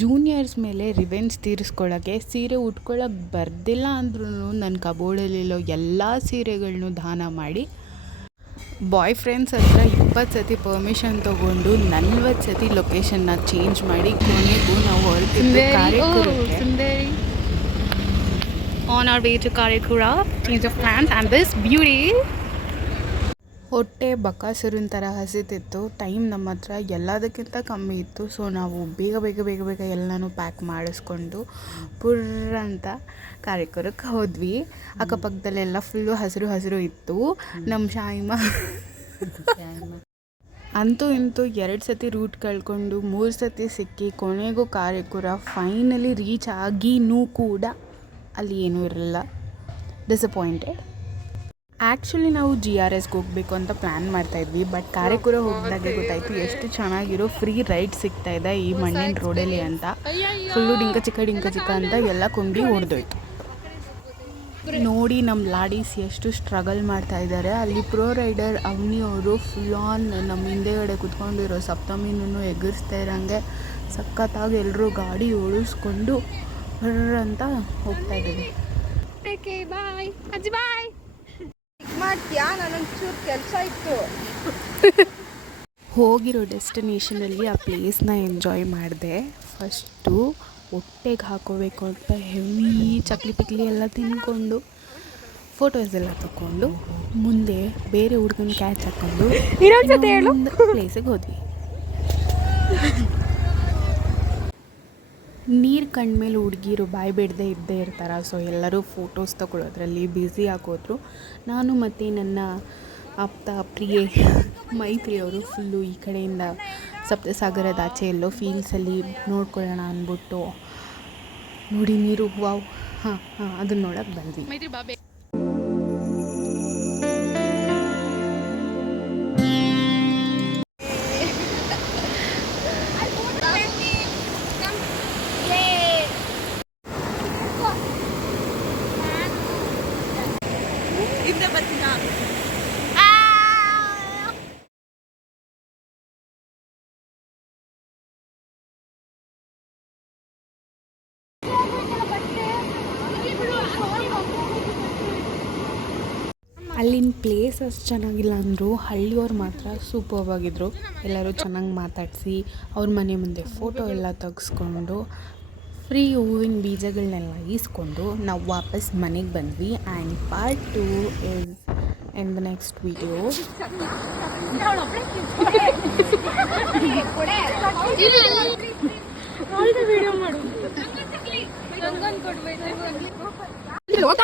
Juniors ಮೇಲೆ revenge ತೀರಿಸ್ಕೊಳ್ಳೋಕ್ಕೆ ಸೀರೆ ಉಟ್ಕೊಳ್ಳೋಕೆ ಬರ್ದಿಲ್ಲ ಅಂದ್ರೂ ನನ್ನ ಕಬೋರ್ಡಲ್ಲಿರೋ ಎಲ್ಲ ಸೀರೆಗಳನ್ನೂ ದಾನ ಮಾಡಿ ಬಾಯ್ ಫ್ರೆಂಡ್ಸ್ ಹತ್ರ 20 ಸತಿ ಪರ್ಮಿಷನ್ ತೊಗೊಂಡು 40 ಸತಿ ಲೊಕೇಶನ್ನ ಚೇಂಜ್ ಮಾಡಿ ಕೊನೆಗೂ ನಾವು ಹೊರಟಿದ್ದು ಕಾರೇಕುರಕ್ಕೆ. On our way to Karekura, change of plans and this beauty. ಹೊಟ್ಟೆ ಬಕಾಸುರಿನ ಥರ ಹಸಿತಿತ್ತು. ಟೈಮ್ ನಮ್ಮ ಹತ್ರ ಎಲ್ಲದಕ್ಕಿಂತ ಕಮ್ಮಿ ಇತ್ತು. ಸೊ ನಾವು ಬೇಗ ಎಲ್ಲನೂ ಪ್ಯಾಕ್ ಮಾಡಿಸ್ಕೊಂಡು ಪುರ್ರ ಅಂತ ಕಾರೇಕುರಕ್ಕೆ ಹೋದ್ವಿ. ಅಕ್ಕಪಕ್ಕದಲ್ಲೆಲ್ಲ ಫುಲ್ಲು ಹಸಿರು ಇತ್ತು. ನಮ್ಮ ಶಾಯಿಮಾ ಅಂತೂ ಇಂತೂ 2 ಸತಿ ರೂಟ್ ಕಳ್ಕೊಂಡು 3 ಸತಿ ಸಿಕ್ಕಿ ಕೊನೆಗೂ ಕಾರೇಕುರ ಫೈನಲಿ ರೀಚ್ ಆಗಿನೂ ಕೂಡ ಅಲ್ಲಿ ಏನೂ ಇರಲಿಲ್ಲ. ಡಿಸಪಾಯಿಂಟೆಡ್. ಆ್ಯಕ್ಚುಲಿ ನಾವು GRSಗೆ ಹೋಗಬೇಕು ಅಂತ ಪ್ಲ್ಯಾನ್ ಮಾಡ್ತಾಯಿದ್ವಿ. ಬಟ್ ಕಾರೇಕುರ ಹೋಗಿದಾಗೆ ಗೊತ್ತಾಯಿತು ಎಷ್ಟು ಚೆನ್ನಾಗಿರೋ ಫ್ರೀ ರೈಡ್ ಸಿಗ್ತಾಯಿದೆ ಈ ಮಣ್ಣಿನ ರೋಡಲ್ಲಿ ಅಂತ. ಫುಲ್ಲು ಡಿಂಕ ಚಿಕ್ಕ ಅಂತ ಎಲ್ಲ ಕೊಂಡಿ ಹೊಡೆದೋಯ್ತು. ನೋಡಿ ನಮ್ಮ ಲಾಡೀಸ್ ಎಷ್ಟು ಸ್ಟ್ರಗಲ್ ಮಾಡ್ತಾಯಿದ್ದಾರೆ. ಅಲ್ಲಿ ಪ್ರೋ ರೈಡರ್ ಅವನಿ ಅವರು ಫುಲ್ ಆನ್ ನಮ್ಮ ಹಿಂದೆಗಡೆ ಕುತ್ಕೊಂಡಿರೋ ಸಪ್ತಮಿನೂ ಎಗರಿಸ್ತಾ ಇರೋಂಗೆ ಸಖತ್ತಾಗಿ ಎಲ್ಲರೂ ಗಾಡಿ ಓಡಿಸ್ಕೊಂಡು ಅಂತ ಹೋಗ್ತಾ ಇದ್ದೀವಿ. ಬಾಯ್ ಅಜ್ಜಿ ಬಾಯ್ ಮಾಡ್ತೀಯಾ? ನಾನೊಂಚೂರು ಕೆಲಸ ಇತ್ತು. ಹೋಗಿರೋ ಡೆಸ್ಟಿನೇಷನಲ್ಲಿ ಆ ಪ್ಲೇಸ್ನ ಎಂಜಾಯ್ ಮಾಡಿದೆ. ಫಸ್ಟು ಹೊಟ್ಟೆಗೆ ಹಾಕೋಬೇಕು ಅಂತ ಹೆವಿ ಚಕ್ಲಿ ಪಿಕ್ಲಿ ಎಲ್ಲ ತಿಂದ್ಕೊಂಡು ಫೋಟೋಸ್ ಎಲ್ಲ ತಗೊಂಡು ಮುಂದೆ ಬೇರೆ ಹುಡುಗನ ಕ್ಯಾಚ್ ಹಾಕ್ಕೊಂಡು ಪ್ಲೇಸಿಗೆ ಹೋದ್ವಿ. ನೀರು ಕಂಡ್ಮೇಲೆ ಹುಡುಗಿರು ಬಾಯಿ ಬಿಡದೆ ಇದ್ದೇ ಇರ್ತಾರೆ. ಸೊ ಎಲ್ಲರೂ ಫೋಟೋಸ್ ತಗೊಳ್ಳೋದ್ರಲ್ಲಿ ಬ್ಯುಸಿ ಆಗೋದ್ರು. ನಾನು ಮತ್ತು ನನ್ನ ಆಪ್ತ ಪ್ರಿಯೆ ಮೈತ್ರಿಯವರು ಫುಲ್ಲು ಈ ಕಡೆಯಿಂದ ಸಪ್ತಸಾಗರದ ಆಚೆ ಎಲ್ಲೋ ಫೀಲ್ಸಲ್ಲಿ ನೋಡ್ಕೊಳ್ಳೋಣ ಅಂದ್ಬಿಟ್ಟು ನೋಡಿ ನೀರು ವಾವ್ ಅದನ್ನ ನೋಡೋಕೆ ಬಂದ್ವಿ. ಅಲ್ಲಿನ ಪ್ಲೇಸ್ ಅಷ್ಟು ಚೆನ್ನಾಗಿಲ್ಲ ಅಂದರು. ಹಳ್ಳಿಯವ್ರು ಮಾತ್ರ ಸೂಪರ್ವಾಗಿದ್ದರು. ಎಲ್ಲರೂ ಚೆನ್ನಾಗಿ ಮಾತಾಡಿಸಿ ಅವ್ರ ಮನೆ ಮುಂದೆ ಫೋಟೋ ಎಲ್ಲ ತೆಗೆಸ್ಕೊಂಡು ಫ್ರೀ ಹೂವಿನ ಬೀಜಗಳನ್ನೆಲ್ಲ ಈಸ್ಕೊಂಡು ನಾವು ವಾಪಸ್ ಮನೆಗೆ ಬಂದ್ವಿ. And part 2 is in the next video. ಇವಾಗ